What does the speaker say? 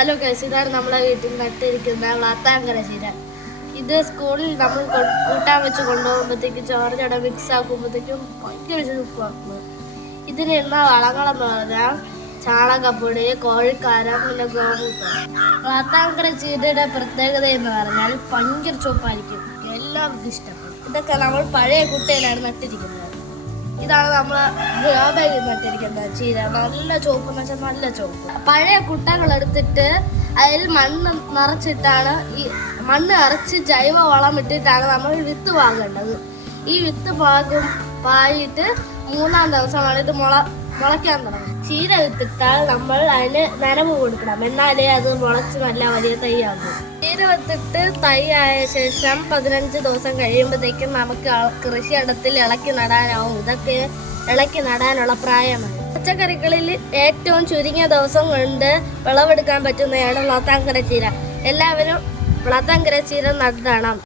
Hello guys നമ്മളെ വീട്ടിൽ നട്ടിരിക്കുന്ന വളാത്താങ്കര ചീര. ഇത് സ്കൂളിൽ നമ്മൾ കൂട്ടാൻ വെച്ച് കൊണ്ടുപോകുമ്പോഴത്തേക്കും ചോറിനോടെ മിക്സ് ആക്കുമ്പോഴത്തേക്കും ഭയങ്കര ചുപ്പാക്കുന്നത് ഇതിന് വളങ്ങളെന്ന് പറഞ്ഞാൽ ചാണകപ്പൊടി കോഴിക്കാരം പിന്നെ ഗോമൂത്രം. വളാത്താങ്കര ചീരയുടെ പ്രത്യേകത എന്ന് പറഞ്ഞാൽ ഭയങ്കര ചുവപ്പായിരിക്കും. എല്ലാവർക്കും ഇഷ്ടപ്പെടും ഇതൊക്കെ നമ്മൾ പഴയ കുട്ടയിലാണ് നട്ടിരിക്കുന്നത്. ഇതാണ് നമ്മൾ ഗ്രോബാഗിൽ നട്ടിരിക്കുന്ന ചീര. നല്ല ചുവപ്പ് എന്ന് വെച്ചാൽ നല്ല ചുവപ്പ്. പഴയ കുട്ടകൾ എടുത്തിട്ട് അതിൽ മണ്ണ് നിറച്ചിട്ടാണ് ഈ മണ്ണ് നിറച്ച് ജൈവ വളം ഇട്ടിട്ടാണ് നമ്മൾ വിത്ത് പാകേണ്ടത്. ഈ വിത്ത് പാകും പായിട്ട് മൂന്നാം ദിവസമാണ് ഇത് മുള മുളയ്ക്കാൻ തുടങ്ങും ചീര വിത്തിട്ടാൽ നമ്മൾ അതിന് നനവ് കൊടുക്കണം. എന്നാലേ അത് മുളച്ച് നല്ല വലിയ തൈയാകും. ചീര വിത്തിട്ട് തൈ ആയ ശേഷം പതിനഞ്ച് ദിവസം കഴിയുമ്പോഴത്തേക്കും നമുക്ക് കൃഷി കൃഷിയിടത്തിൽ ഇളക്കി നടാനാവും. ഇതൊക്കെ ഇളക്കി നടാനുള്ള പ്രായമാണ്. പച്ചക്കറികളിൽ ഏറ്റവും ചുരുങ്ങിയ ദിവസം കൊണ്ട് വിളവെടുക്കാൻ പറ്റുന്നതാണ് വളത്താങ്കര ചീര. എല്ലാവരും വളത്താങ്കര ചീര നടണം